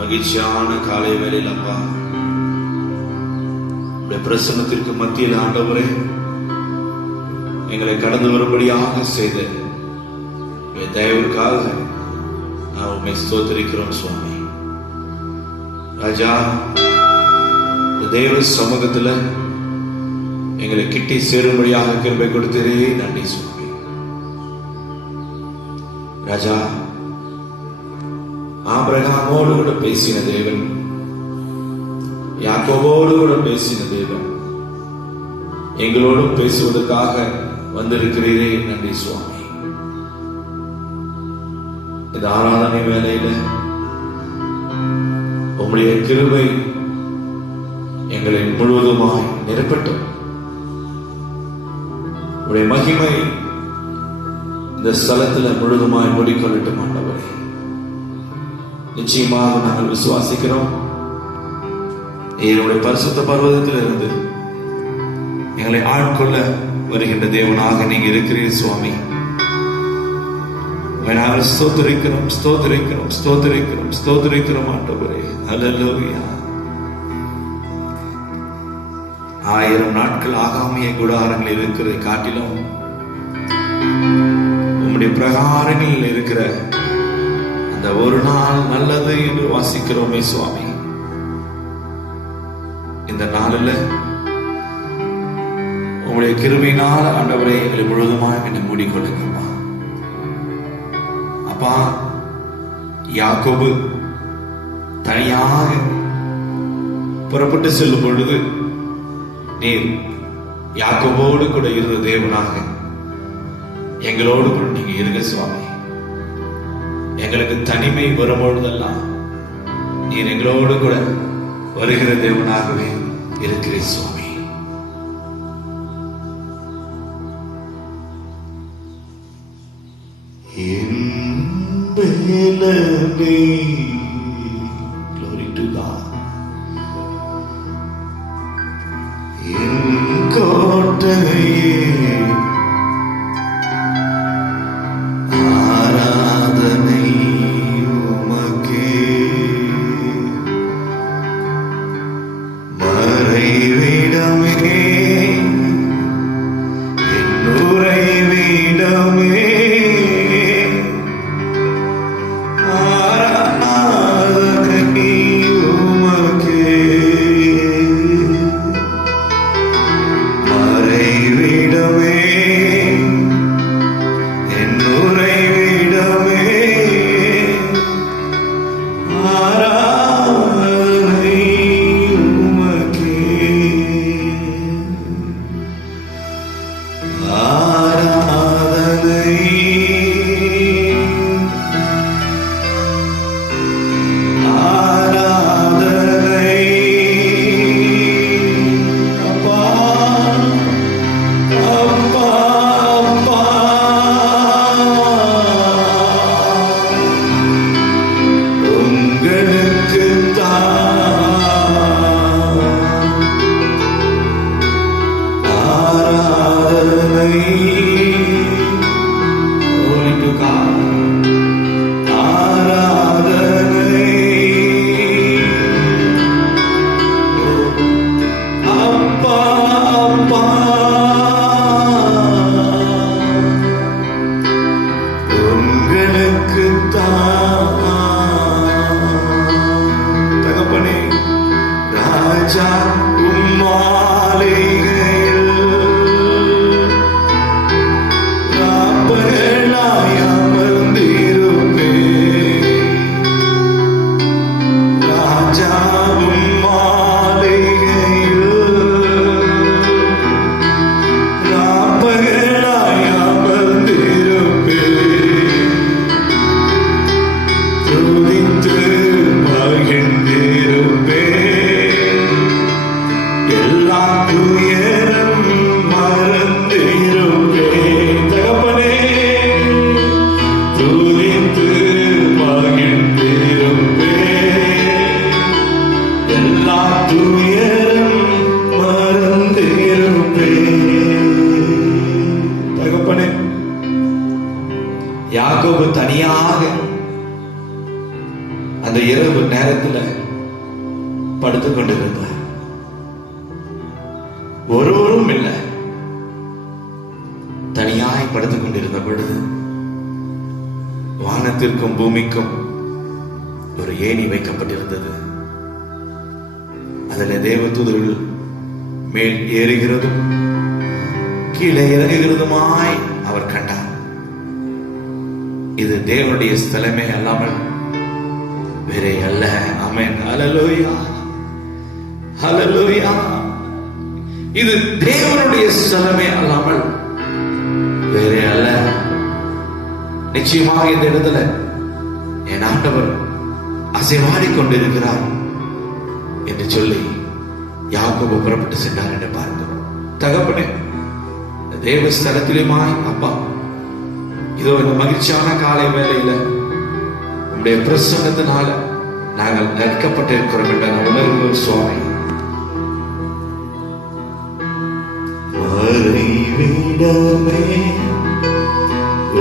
மகிழ்ச்சியான காலை வேளையில் அப்பா பிரசன்னத்திற்கு மத்தியில் ஆண்டவரே எங்களை கடந்து வரும்படியாக செய்த தயவுக்காக நான் உண்மை ஸ்தோத்திரிக்கிறோம் சுவாமி. ராஜா, தேவ சமூகத்தில் எங்களை கிட்டி சேரும்படியாக கிருபை கொடுத்ததே நன்றி சுவாமி. ராஜா, ஆபிரகாமோடு கூட பேசின தேவன், யாக்கோபோடு கூட பேசின தேவன், எங்களோடும் பேசுவதற்காக வந்திருக்கிறீரே நன்றி சுவாமி. இந்த ஆராதனை வேளையில உம்முடைய கிருபை எங்களை முழுவதுமாய் நிரப்பட்டும். உடைய மகிமை இந்த ஸ்தலத்தில் முழுவதுமாய் மூடிக்கொள்ளட்டும் ஆண்டவரே. நிச்சயமாக நாங்கள் விசுவாசிக்கிறோம், என்னுடைய பரிசுத்த பர்வதத்தில் இருந்து எங்களை ஆட்கொள்ள வருகின்ற தேவனாக நீங்க இருக்கிறீர் சுவாமி. நாங்கள் ஸ்தோத்திரிக்கிறோம் ஸ்தோத்திரிக்கிறோம் ஸ்தோத்திரிக்கிறோம் ஸ்தோத்திரிக்கிறோம் ஆண்டவரே. அல்லேலூயா. 1000 நாட்கள் ஆகாமிய கூடாரங்கள் இருக்கிறதை காட்டிலும் உம்முடைய பிரகாரங்களில் இருக்கிற அந்த ஒரு நாள் நல்லது என்று வாசிக்கிறோமே சுவாமி. இந்த நாளில் உங்களுடைய கிருபையினால் ஆண்டவரே எங்களை முழுவதுமாக என்னை மூடிக்கொள்ளுங்கப்பா. அப்பா, யாக்கோபு தனியாக புறப்பட்டு செல்லும் பொழுது நீர் யாக்கோபோடு கூட இருந்த தேவனாக எங்களோடு கூட நீங்க இருங்க சுவாமி. எங்களுக்கு தனிமை வரும்பொழுதெல்லாம் நீர் எங்களோடு கூட வருகிற தேவனாகவே இருக்கிறீர் சுவாமி. Glory to God. என் கோட்டையே ஆராதனை உமக்கே, மறைவிடமே என் உறைவிடமே, ஆராதனை அந்த இரவு நேரத்தில் படுத்துக் கொண்டிருந்தார். ஒருவரும் இல்லை. தனியாய் படுத்துக் கொண்டிருந்த பொழுது வானத்திற்கும் பூமிக்கும் ஒரு ஏணி வைக்கப்பட்டிருந்தது. அதில் தேவதூதர்கள் மேல் ஏறுகிறதும் கீழே இறங்குகிறதுமாய் அவர் கண்டார். இது தேவனுடைய ஸ்தலமே அல்லாமல் வேறே அல்ல. ஆமென். ஹல்லேலூயா, ஹல்லேலூயா. இது தேவனுடைய ஸ்தலமே அல்லாமல் வேறே அல்ல. நிச்சயமாக இந்த இடத்துல என் ஆண்டவர் அசைவாடி கொண்டிருக்கிறார் என்று சொல்லி யாக்கோபு புறப்பட்டு சென்றார் என்று பார்க்கிறோம். தகப்பனே, தேவஸ்தலத்திலுமாய் அப்பா, இதோ இந்த மகிழ்ச்சியான காலை வேளையில உங்களுடைய பிரசன்னத்தினால நாங்கள் நெருக்கப்பட்டிருக்கிறோம் என்ற உணர்வு சுவாமி. மறைவிடமே,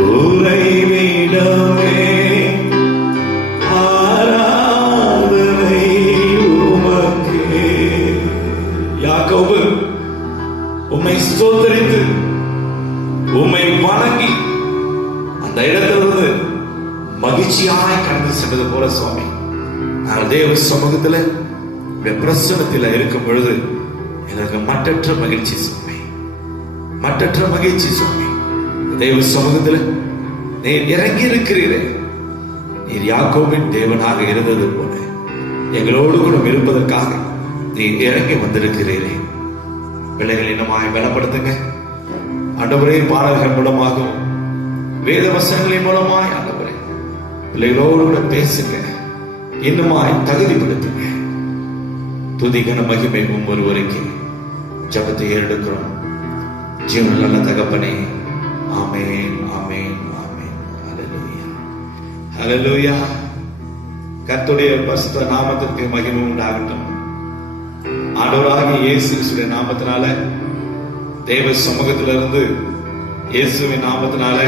உறைவிடமே, ஆராதனை உமக்கே. யாக்கோபு உம்மை ஸ்தோத்திரித்து உம்மை வணங்கி அந்த இடத்திலிருந்து மகிழ்ச்சியாய் கடந்து சென்றது போல சுவாமி, நாங்கள் தேவ சமூகத்தில் பிரசன்னத்தில் இருக்கும் பொழுது எங்களுக்கு மற்றற்ற மகிழ்ச்சி சுவாமி, மற்றற்ற மகிழ்ச்சி சுவாமி. தேவ சமூகத்தில் நீர் இறங்கி இருக்கிறீரே, நீர் யாக்கோபின் தேவனாக இருந்தது போல எங்களோடு கூட இருப்பதற்காக நீர் இறங்கி வந்திருக்கிறீரே. பிள்ளைகள் இன்னமாய் பலப்படுத்துங்க ஆண்டவரே. பாடல்கள் மூலமாகவும் வேத வசனங்களின் மூலமாய் ஆண்டவரே பிள்ளைகளோடு கூட பேசுங்க, இன்னுமாய் தகுதிப்படுத்துங்க. துதி கன மகிமை ஒருவருக்கு ஜபத்தை ஏறெடுக்கிறோம் ஜீவன் நல்ல தகப்பனே. ஆமென், ஆமென், ஆமென். ஹல்லேலூயா, ஹல்லேலூயா. கர்த்தருடைய பரிசுத்த நாமத்திற்கு மகிமை உண்டாகட்டும். ஆண்டவராகிய இயேசு கிறிஸ்துவின் நாமத்தினால, தேவ சமூகத்திலிருந்து இயேசுவின் நாமத்தினால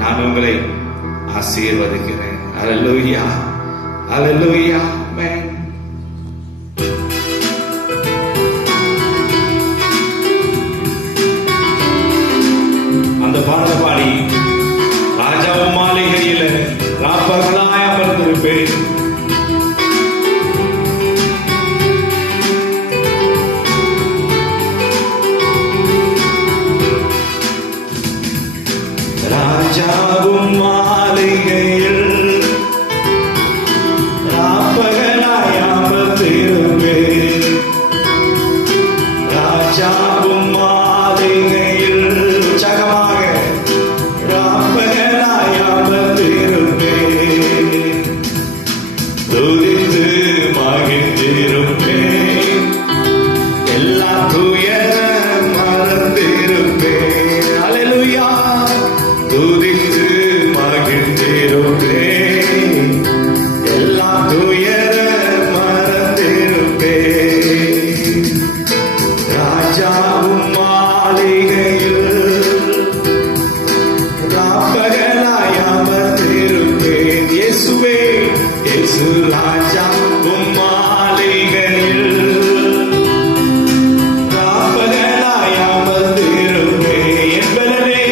நான் உங்களை ஆசீர்வதிக்கிறேன். ஹல்லேலூயா, ஹல்லேலூயா. ஆமென். அந்த பாடல் பாடி ராஜாவும் மாளிகையில் ராப்பகலாய் அமர்ந்திருப்பேன். ராஜாவும் மாளிகையில் ராப்பகலாய் அமர்ந்திருப்பேன். ராஜாவும் மாளிகையில் உற்சாகமாக ராப்பகலாய் அமர்ந்திருப்பேன். துதித்து மகிழ்ந்திருப்பேன். எல்லா துயரம் மறந்திருப்பேன். ஹல்லேலூயா. துதித்து மகிழ்ந்திருப்பேன். எல்லா துயரம் மறந்திருப்பேன். ராஜாவும் மாளிகையில் ராப்பகலாய் அமர்ந்திருப்பேன். இயேசுவே, இயேசு ராஜாவும் மாளிகையில் ராப்பகலாய் அமர்ந்திருப்பேன். என் பலனே,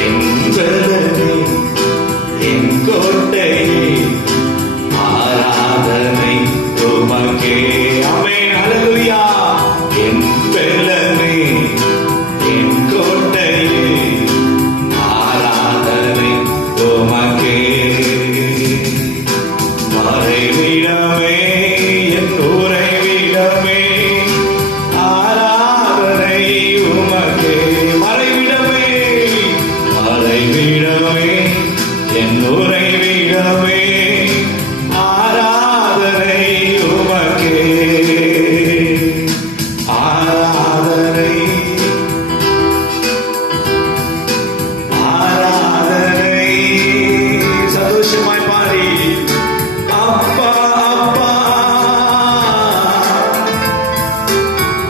என் பலனே, என் கோட்டையே, ஆராதனை உமக்கே. ஆமென், ஹல்லேலூயா. என் பலனே, என் கோட்டையே, ஆராதனை உமக்கே. மறைவிடமே, என் உறைவிடமே, ஆராதனை உமக்கே. மறைவிடமே, மறைவிடமே, என் உறைவிடமே, ஆராதனை உமக்கே. ஆராதனை, ஆராதனை. சந்தோஷமாய் பாடி அப்பா, அப்பா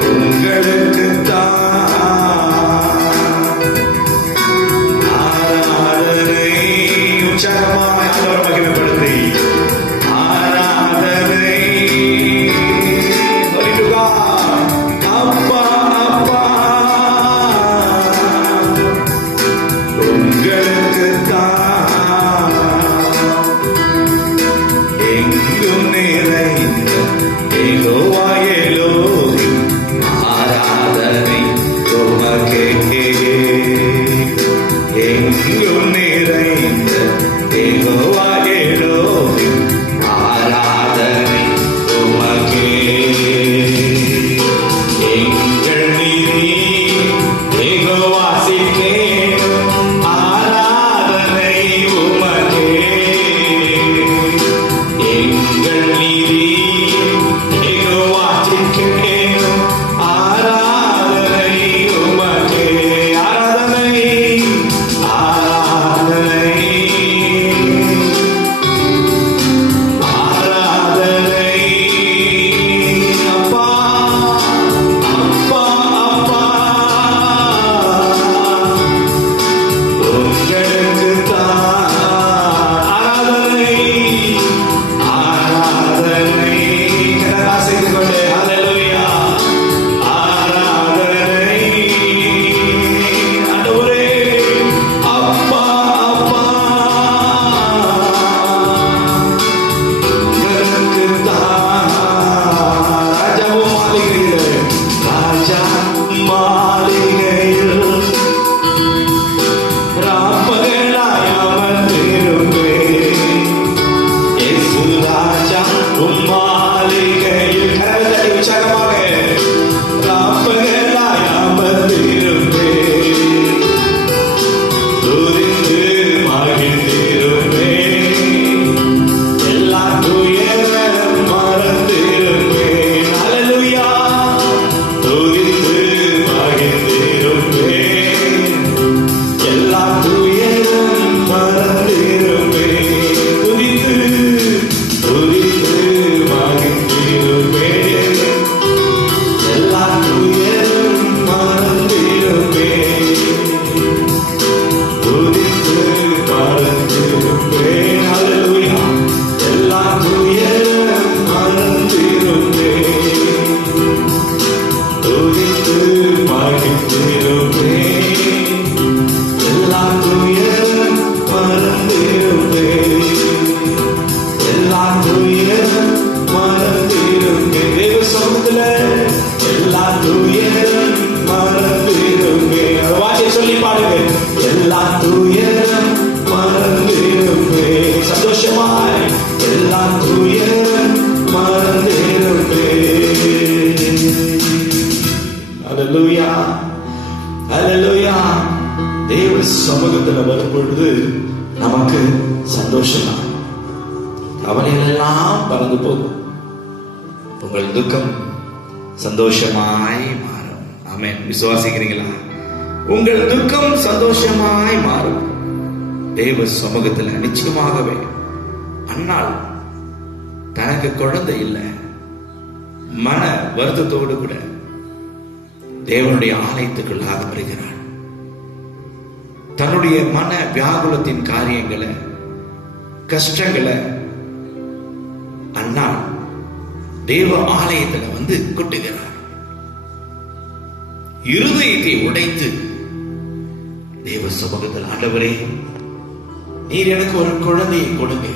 உங்களுக்கு ஆராதனை. உற்சாகமாய் ஆண்டவரை மகிமைப்படுத்தி நான் துயர் மறந்திருப்பேன். அல்லேலூயா, அல்லேலூயா. தேவ சமூகத்தில் வரும் பொழுது நமக்கு சந்தோஷம் தான். கவலைகள் எல்லாம் பறந்து போகும். உங்கள் துக்கம் சந்தோஷமாய் மாறும். ஆமென். விசுவாசிக்கிறீங்களா? உங்கள் துக்கம் சந்தோஷமாய் மாறும் தேவ சமூகத்தில். நிச்சயமாகவே அன்னாள் தனக்கு குழந்தை இல்லை, மன வருத்தத்தோடு கூட தேவனுடைய ஆலயத்துக்குள்ளாக வருகிறாள். தன்னுடைய மன வியாகுலத்தின் காரியங்களை, கஷ்டங்களை அன்னாள் தேவ ஆலயத்தில் வந்து கொட்டுகிறார். இருதயத்தை உடைத்து தேவ சமூகத்தில், ஆண்டவரே நீர் எனக்கு ஒரு குழந்தையை கொடுங்க.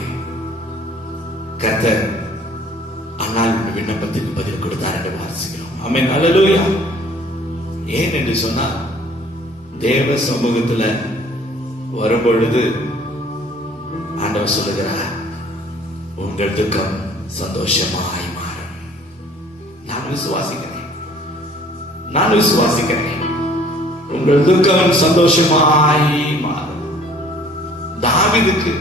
கர்த்தர் அன்னாள் விண்ணப்பத்துக்கு பதில் கொடுத்தார் என்று வாசிக்கிறோம். ஆமென். அல்லேலூயா. ஏன் என்று சொன்னால், தேவ சமூகத்தில் வரும்பொழுது ஆண்டவர் சொல்லுகிறார், உங்கள் துக்கம் சந்தோஷமாய் மாறும். நான் விசுவாசிக்கிறேன், நான் விசுவாசிக்கிறேன். உங்கள் துக்கம் சந்தோஷமாய் மாறும். தாவீதுக்கு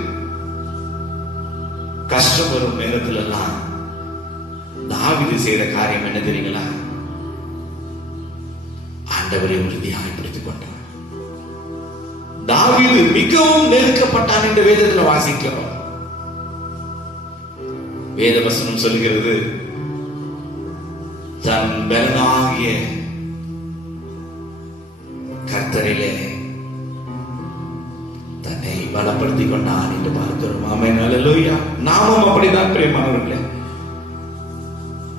கஷ்டம் வரும் நேரத்தில் எல்லாம் தாவீது செய்த காரியம் என்ன தெரியுங்களா? ஆண்டவரை உறுதியாக பிடித்துக் கொண்டார். தாவீது மிகவும் நெருக்கப்பட்டான் என்று வேதத்தில் வாசிக்கிறோம். வேத வசனம் சொல்லுகிறது, தன் பலனாகிய கர்த்தரிலே தன்னை பலப்படுத்திக் கொண்டான் என்று பார்க்கிறோம். ஆமென். அல்லேலூயா. நாமும் அப்படிதான் பிரியமானவர்களே,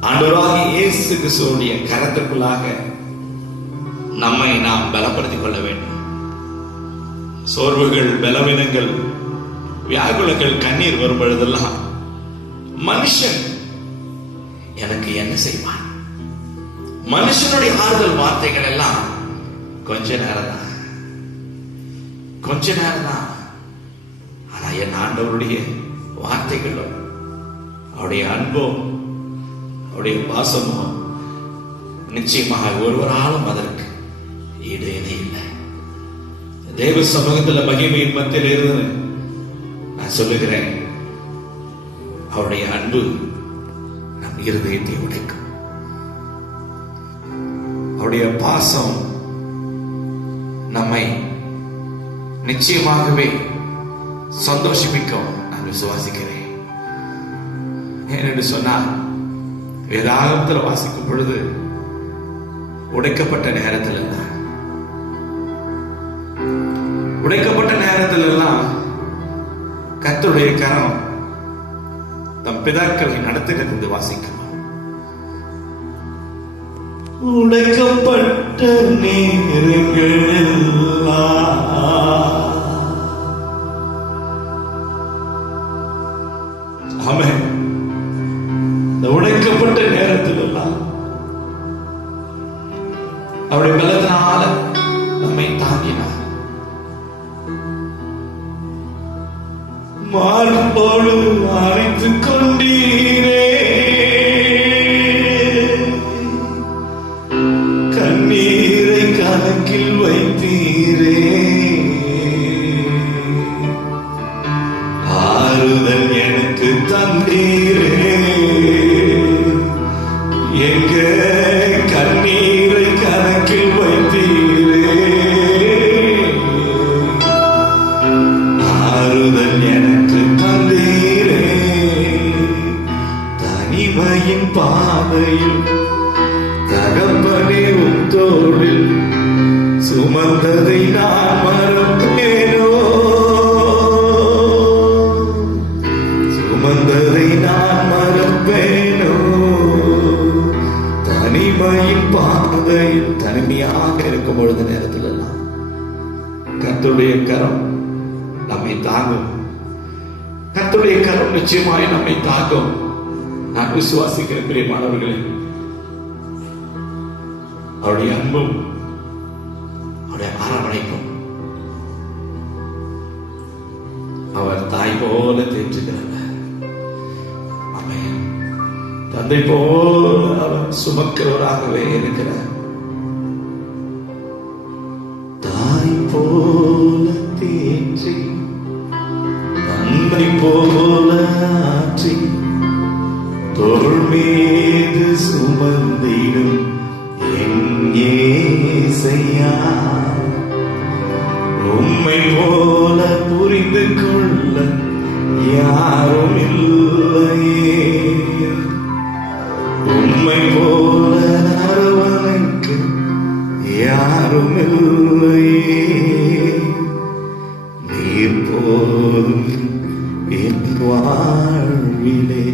ஆண்டவராகிய இயேசு கிறிஸ்துவுடைய கரத்துக்குள்ளாக நம்மை நாம் பலப்படுத்திக் கொள்ள வேண்டும். சோர்வுகள், பலவீனங்கள், வியாகுலங்கள், கண்ணீர் வரும் பொழுதெல்லாம் மனுஷன் எனக்கு என்ன செய்வான்? மனுஷனுடைய ஆறுதல் வார்த்தைகள் எல்லாம் கொஞ்ச நேரம் தான், கொஞ்ச நேரம் தான். ஆனா என் ஆண்டவருடைய வார்த்தைகளோ, அவருடைய அன்போ, அவருடைய பாசமோ நிச்சயமாக ஒருவராலும் அதற்கு ஈடு இணை இல்லை. தேவ சமூகத்தில் மகிமையின் மத்தியில் இருந்து நான் சொல்லுகிறேன், அவருடைய அன்பு நம் இருதயத்தை உடைக்கும். அவருடைய பாசம் நம்மை நிச்சயமாகவே சந்தோஷிப்பிக்கும். நான் விசுவாசிக்கிறேன். ஏனென்று சொன்னால், வேதாகமத்தில் வாசிக்கும் பொழுது உடைக்கப்பட்ட நேரத்தில் எல்லாம், உடைக்கப்பட்ட நேரத்தில் எல்லாம் கர்த்தருடைய கரம் தம் பிதாக்களை நடத்துகிறது வாசிக்கிறோம். உடைக்கப்பட்ட நேரங்கள் எல்லாம் ஆமென். இந்த உடைக்கப்பட்ட நேரத்தில் எல்லாம் அவருடைய பலத்தினால நம்மை தாங்கினார். மார்போடு அணைத்துக் கொண்டீரே, கண்ணீரை கணக்கில் வைத்தீரே, ஆறுதல் எனக்கு தந்தீரே, எங்க கண்ணீரை கணக்கில் வைத்தீரே, ஆறுதல் எனக்கு தந்தீரே, தனிமையின் பாதையில் தகப்பனே உத்தோடில் சுமந்ததை நான் மறப்பேனோ, சுமந்ததை நான் மறப்பேனோ, தனிமையின் பாதையில் தனிமையாக இருக்கும் பொழுது நேரத்தில் எல்லாம் கர்த்தருடைய கரம் நம்மை தாங்கும். கர்த்தருடைய கரம் நிச்சயமாய் நம்மை தாங்கும். நான் விசுவாசிக்கிறேன் பிரியமானவர்களே, அவருடைய அன்பும் அவருடைய அரவணைப்பும் அவர் தாய் போல தேற்றுகிறார். தந்தை போல அவர் சுமக்கிறவராகவே இருக்கிறார். தாய் போல தேற்றி தந்தை போல ஆற்றி தோள் மீது சுமந்திடும் என் இயேசையா, உம்மை போல புரிந்து கொள்ள யாரும் இல்லையே, உம்மை போல அரவணைக்க யாரும் இல்லையே, நீர் போதும் என் வாழ்விலே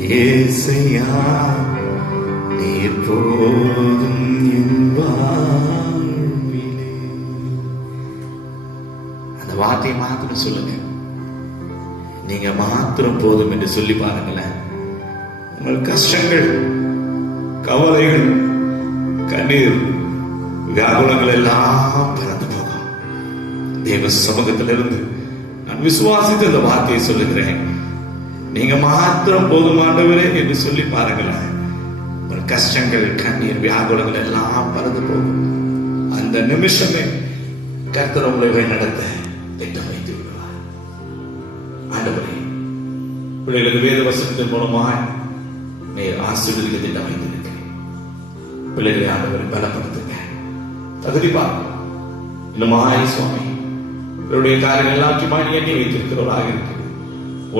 இயேசையா, நீர் போதும் என் வாழ்விலே. அந்த வார்த்தையை மாத்திரம் சொல்லுங்க. நீங்க மாத்திரம் போதும் என்று சொல்லி பாருங்களேன். உங்கள் கஷ்டங்கள், கவலைகள், கண்ணீர், வியாகுலங்கள் எல்லாம் பறந்து போகும். தேவ சமூகத்திலிருந்து நான் விசுவாசித்து அந்த வார்த்தையை சொல்லுகிறேன். நீங்க மாத்திரம் போதும் ஆண்டவரே என்று சொல்லி பாருங்களேன். உங்கள் கஷ்டங்கள், கண்ணீர், வியாகுலங்கள் எல்லாம் பறந்து போகும். அந்த நிமிஷமே கர்த்தர் உங்களை நடத்த திட்டம் வைத்து விடுவார். ஆண்டவரே, பிள்ளைகளுக்கு வேத வசனத்தின் மூலமாய் நீர் ஆசீர்வதிக்க திட்டம் வைத்திருக்கிறேன். பிள்ளைகளை ஆண்டவரை பலப்படுத்துங்க, தகுதி பார்க்க இன்னுமாய் சுவாமி இவருடைய காரியங்கள் எல்லாத்தையுமாய் நீ எண்ணி வைத்திருக்கிறவராக இருக்கிறேன்.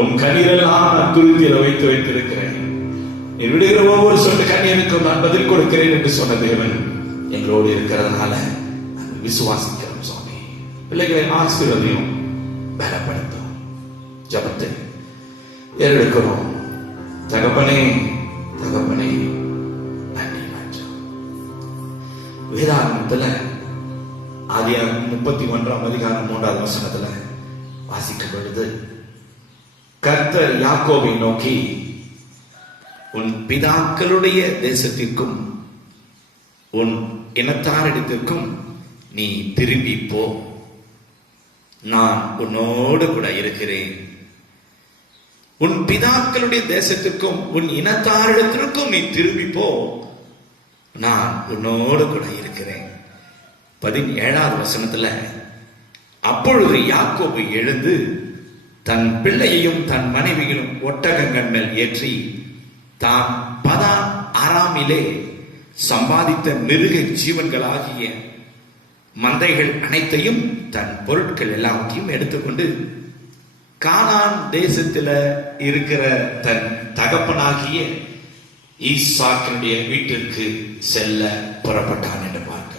உன் கண்ணீரெல்லாம் நான் துருத்தியில வைத்து வைத்திருக்கிறேன். நீ விடுகிற ஒவ்வொரு சொட்டு கண்ணீருக்கும் நான் பதில் கொடுக்கிறேன் என்று சொன்ன தேவன் எங்களோடு இருக்கிறதுனால விசுவாசிக்கிறோம் சுவாமி. பிள்ளைகளை ஆசீர்வதியும், பலப்படுத்தும். ஜபத்தை ஏறெடுக்கிறோம். தகப்பனே, தகப்பனே, நன்றி மாற்றம். வேதாகமத்துல ஆதியாகமம் 31ஆம் அதிகாரம் 3வது வசனத்துல வாசிக்கும் பொழுது கர்த்தர் யாக்கோபை நோக்கி, உன் பிதாக்களுடைய தேசத்திற்கும் உன் இனத்தாரிடத்திற்கும் நீ திரும்பி போ, நான் உன்னோடு கூட இருக்கிறேன். உன் பிதாக்களுடைய தேசத்திற்கும் உன் இனத்தாரிடத்திற்கும் நீ திரும்பி போ, நான் உன்னோடு கூட இருக்கிறேன். 17வது வசனத்துல, அப்பொழுது யாக்கோபு எழுந்து தன் பிள்ளையையும் தன் மனைவியும் ஒட்டகங்கள் மேல் ஏற்றி தான் பதான் ஆராமிலே சம்பாதித்த மிருக ஜீவன்களாகிய மந்தைகள் அனைத்தையும் தன் பொருட்கள் எல்லாத்தையும் எடுத்துக்கொண்டு கானான் தேசத்துல இருக்கிற தன் தகப்பனாகிய ஈசாக்கினுடைய வீட்டிற்கு செல்ல புறப்பட்டான் என்று பார்க்க,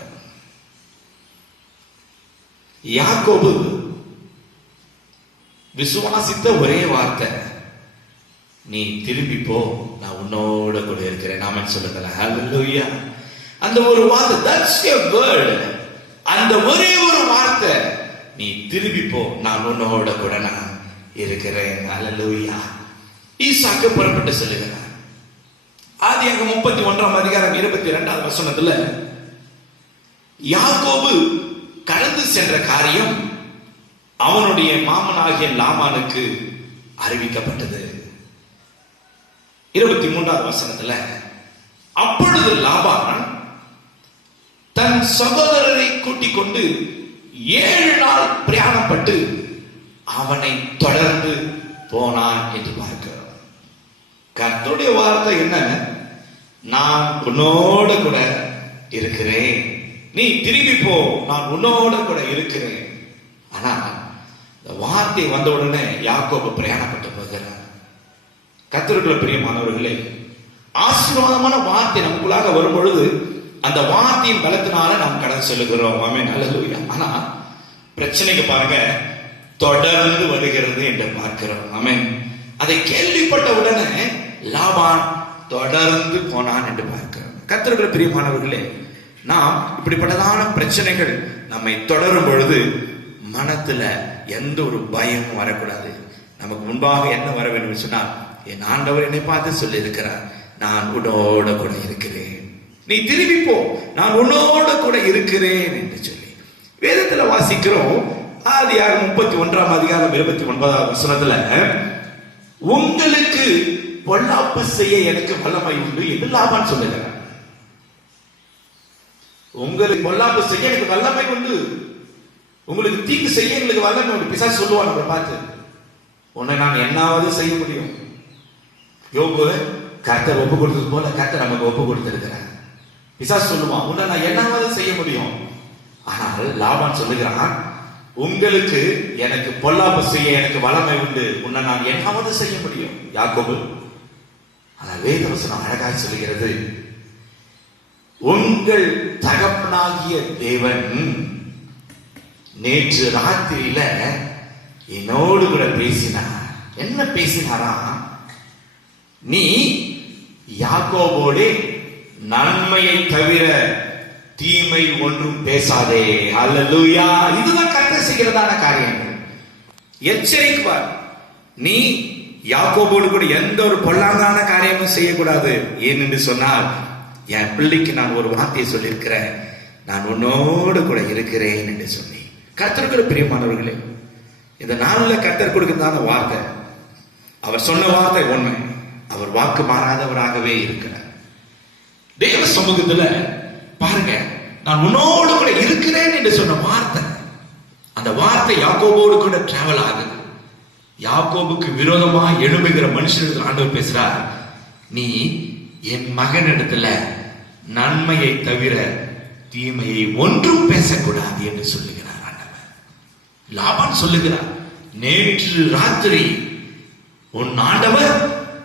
யாக்கோபு விசுவாசித்த ஒரே வார்த்தை, நீ திரும்பி போ, நான் உன்னோட கூட இருக்கிறேன். நாம சொல்லுங்களேன், ஹல்லேலூயா. அந்த ஒரு வார்த்தை, that's your word. அந்த ஒரே ஒரு வார்த்தை, நீ திரும்பி போ, நான் உன்னோட கூட நான் இருக்கிறேன். ஹல்லேலூயா. ஈசாக்கு புறப்பட்டு செல்லுகிறார். ஆதியாகமம் 31ஆம் அதிகாரம் 22வது வசனத்துல யாக்கோபு கடந்து சென்ற காரியம் அவனுடைய மாமனாகிய லாபானுக்கு அறிவிக்கப்பட்டது. 23வது வசனத்துல, அப்பொழுது லாபான் தன் சகோதரரை கூட்டிக் கொண்டு 7 நாள் பிரயாணப்பட்டு அவனை தொடர்ந்து போனான் என்று பார்க்கிறோம். கர்த்தருடைய வார்த்தை என்ன? நான் உன்னோட கூட இருக்கிறேன், நீ திரும்பி போ, நான் உன்னோட கூட இருக்கிறேன். ஆனா இந்த வார்த்தை வந்த உடனே யாக்கோபு பிரயாணப்பட்டு போகிறார். கர்த்தருக்குள்ள பிரியமானவர்களே, ஆசீர்வாதமான வார்த்தை நமக்குள்ளாக வரும் பொழுது அந்த வார்த்தையின் பலத்தினால நாம் கடந்து செல்லுகிறோம். ஆமென், ஹல்லேலூயா. ஆனா பிரச்சனைக்கு பாருங்க, தொடர்ந்து வருகிறது என்று பார்க்கிறோம். ஆமென். அதை கேள்விப்பட்ட உடனே லாபான் தொடர்ந்து போனான் என்று பார்க்கிறோம். கர்த்தருக்குள்ள பிரியமானவர்களே, நாம் இப்படிப்பட்டதான பிரச்சனைகள் நம்மை தொடரும் பொழுது மனத்துல எந்த ஒரு பயமும் வரக்கூடாது. நமக்கு முன்பாக என்ன வர வேண்டும் சொன்னால், என் ஆண்டவர் என்னை பார்த்து சொல்லி இருக்கிறார், நான் உன்னோட கூட இருக்கிறேன், நீ திரும்பி போ, நான் உன்னோட கூட இருக்கிறேன் என்று சொல்லி வேதத்துல வாசிக்கிறோம். ஆதியாகமம் 31ஆம் அதிகாரம் 29வது வசனத்துல, உங்களுக்கு பொல்லாப்பு செய்ய எனக்கு வல்லமை உண்டு என்று லாபான் சொல்லுகிறார். உங்களுக்கு பொல்லாப்பு செய்ய எனக்கு வல்லமை உண்டு, உங்களுக்கு தீங்கு செய்ய எங்களுக்கு வல்லமை உண்டு. பிசாசு சொல்லுவான் நம்மளை பார்த்து, உன்னை நான் என்னாவது செய்ய முடியும். யோபு கர்த்தர் ஒப்பு கொடுத்தது போல கர்த்தர் நமக்கு ஒப்பு கொடுத்திருக்கிறார். பிசாசு சொல்லுவான், உன்னை நான் என்னாவது செய்ய முடியும். ஆனால் லாபான் சொல்லுகிறான், உங்களுக்கு எனக்கு பொல்லாப்பு செய்ய எனக்கு வல்லமை உண்டு, உன்னை நான் என்னாவது செய்ய முடியும். யாக்கோபு ஆனால் வேதவசனம் அழகாய் சொல்லுகிறது, உங்கள் தகப்பனாகிய தேவன் நேற்று ராத்திரியில என்னோடு கூட பேசினார். என்ன பேசினாரா? நீ யாக்கோபோடு நன்மையை தவிர தீமை ஒன்றும் பேசாதே. அல்லேலூயா. இதுதான் கர்த்தர் செய்கிறதான காரியங்கள். எச்சரிக்குவார், நீ யாக்கோபோடு கூட எந்த ஒரு பொல்லாங்கான காரியமும் செய்யக்கூடாது. ஏனென்று சொன்னால், என் பிள்ளைக்கு நான் ஒரு வார்த்தையை சொல்லியிருக்கிறேன், நான் உன்னோடு கூட இருக்கிறேன் என்று சொல்லி. கர்த்தருக்கு பிரியமானவர்களே, இந்த நாளில் கர்த்தர் கொடுக்கிறதான வார்த்தை, அவர் சொன்ன வார்த்தை உண்மை. அவர் வாக்கு மாறாதவராகவே இருக்கிறார். தேவ சமூகத்துல பாருங்க, நான் உன்னோடு கூட இருக்கிறேன் என்று சொன்ன வார்த்தை, அந்த வார்த்தை யாக்கோபோடு கூட டிராவல் ஆகுது. யாக்கோபுக்கு விரோதமா எழும்புகிற மனுஷனிடத்தில் ஆண்டவர் பேசுறார், நீ என் மகனிடத்துல நன்மையை தவிர தீமையை ஒன்றும் பேசக்கூடாது என்று சொல்லுகிறார் ஆண்டவர். லாபான் சொல்லுகிறார், நேற்று ராத்திரி உன் ஆண்டவர்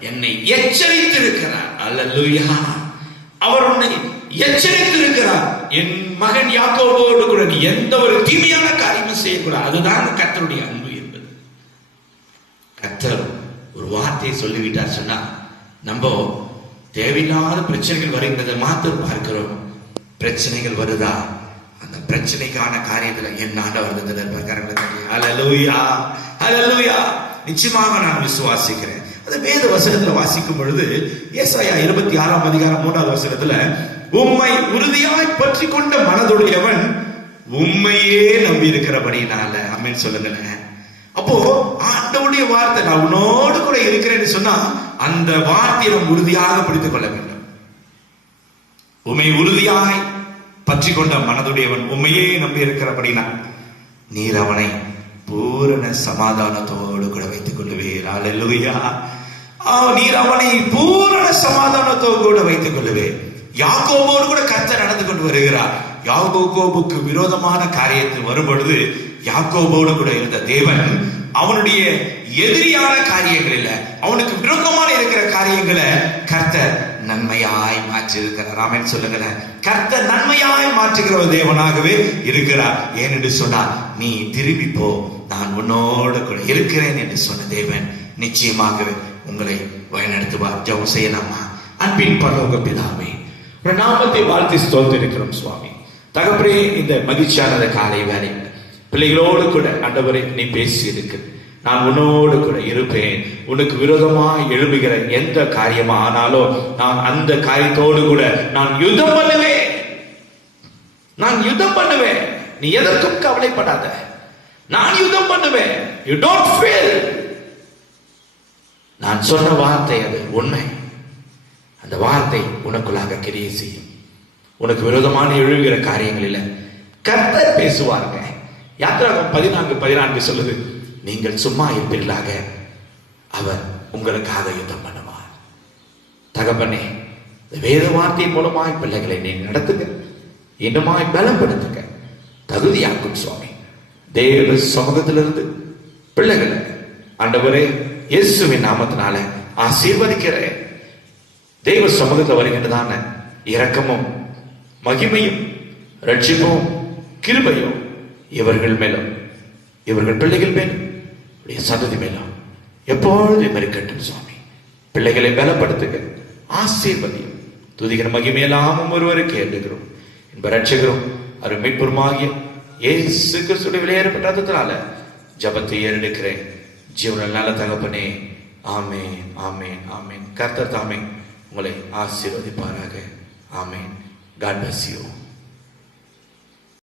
என்னை எச்சரித்திருக்கிறார். அல்லேலூயா. அவர் உன்னை எச்சரித்திருக்கிறார், என் மகன் யாக்கோபோடு கூட நீ எந்த ஒரு தீமையான காரியமும் செய்யக்கூடாது. அதுதான் கர்த்தருடைய அன்பு என்பது. கர்த்தர் ஒரு வார்த்தையை சொல்லிவிட்டார் சொன்னா, நம்ம தேவையில்லாத பிரச்சனைகள் வருகிறதை மாத்திரம் பார்க்கிறோம். பிரச்சனைகள் வருதா, அந்த பிரச்சனைக்கான காரியத்துல என் ஆண்டவர் அல்லேலூயா. அல்லேலூயா. நிச்சயமாக நான் விசுவாசிக்கிறேன். அது வேத வசனத்துல வாசிக்கும் பொழுது ஏசாயா 26ஆம் அதிகாரம் 3வது வசனத்துல, உம்மை உறுதியாய் பற்றி கொண்ட மனதுடையவன் உம்மையே நம்பி இருக்கிறபடினால. ஆமென் சொல்லுங்களேன். அப்போ ஆண்டவருடைய வார்த்தை, நான் உன்னோடு கூட இருக்கிறேன்னு சொன்னா அந்த வார்த்தையை நாம் உறுதியாக பிடித்துக் கொள்ள வேண்டும். உம்மை உறுதியாய் பற்றி கொண்ட மனதுடையவன் உம்மையே நம்பி இருக்கிறபடினா நீர் அவனை பூரண சமாதானத்தோடு கூட வைத்துக் கொள்ளுவீர். அல்லேலூயா. நீர் அவனை பூரண சமாதானத்தோடு கூட வைத்துக் கொள்ளுவீர். யாக்கோபோடு கூட கர்த்தர் நடந்து கொண்டு வருகிறார். யாக்கோபுக்கு விரோதமான காரியத்தில் வரும்பொழுது யாக்கோபோடு கூட இருந்த தேவன் அவனுடைய எதிரியான காரியங்களில், அவனுக்கு விரோதமான இருக்கிற காரியங்களை கர்த்தர் நன்மையாய் மாற்றி இருக்கிறார். ஆமென் சொல்லுங்களேன். கர்த்தர் நன்மையாய் மாற்றுகிற தேவனாகவே இருக்கிறார். ஏனென்று சொன்னால், நீ திரும்பி போ, நான் உன்னோடு கூட இருக்கிறேன் என்று சொன்ன தேவன் நிச்சயமாகவே உங்களை வழிநடத்துவார். ஜெபம் செய்யலாமா? அன்பின் பரலோக பிதாவே, உம்முடைய நாமத்தை வாழ்த்தி ஸ்தோத்திரிக்கிறோம் சுவாமி. தகப்பனே, இந்த மகிழ்ச்சியான காலை வேலை பிள்ளைகளோடு கூட ஆண்டவரே நீ பேசி இருக்கு. நான் உன்னோடு கூட இருப்பேன். உனக்கு விரோதமாக எழும்புகிற எந்த காரியமா ஆனாலும் நான் அந்த காரியத்தோடு கூட நான் யுத்தம் பண்ணுவேன். நான் யுத்தம் பண்ணுவேன். நீ எதற்கும் கவலைப்படாத, நான் யுத்தம் பண்ணுவேன். You don't feel. நான் சொன்ன வார்த்தை அது உண்மை. அந்த வார்த்தை உனக்குள்ளாக கிரியை செய்யும். உனக்கு விரோதமான எழுகிற காரியங்களில் கர்த்தர் பேசுவாருங்க. யாத்திராகமம் 14:14 சொல்லுது, நீங்கள் சும்மா இருப்பீர்களாக, அவர் உங்களுக்காக யுத்தம் பண்ணுவார். தகப்பனே, வேத வார்த்தை மூலமாய் பிள்ளைகளை நீ நடத்துங்க, இன்னுமாய் பலப்படுத்துங்க, தகுதியாக்கும் சுவாமி. தேவ சமூகத்திலிருந்து பிள்ளைகளை ஆண்டவரே இயேசுவின் நாமத்தினால ஆசீர்வதிக்கிறேன். தெய்வ சமூகத்தில் வருகின்றதான இரக்கமும் மகிமையும் ரட்சிப்பும் கிருபையும் இவர்கள் மேலும், இவர்கள் பிள்ளைகள் மேலும், சந்ததி மேலும் எப்பொழுதும் இருக்கட்டும் சுவாமி. பிள்ளைகளை பலப்படுத்துங்க, ஆசீர்வதியும். துதிகிற மகிமையெல்லாம் ஒருவருக்கு ஏற்றுகிறோம். என்ப ரட்சகரும் அருமைப்புறமாகிய இயேசு கிறிஸ்துவின் விலையேறப்பட்ட ரத்தத்தினால ஜபத்தை ஏறெடுக்கிறேன். ஜீவனில் நல்ல தகப்பனே. ஆமென், ஆமென், ஆமென். கர்த்தர் தாமே உங்களை ஆசீர்வதிப்பாராக. ஆமென். God bless you.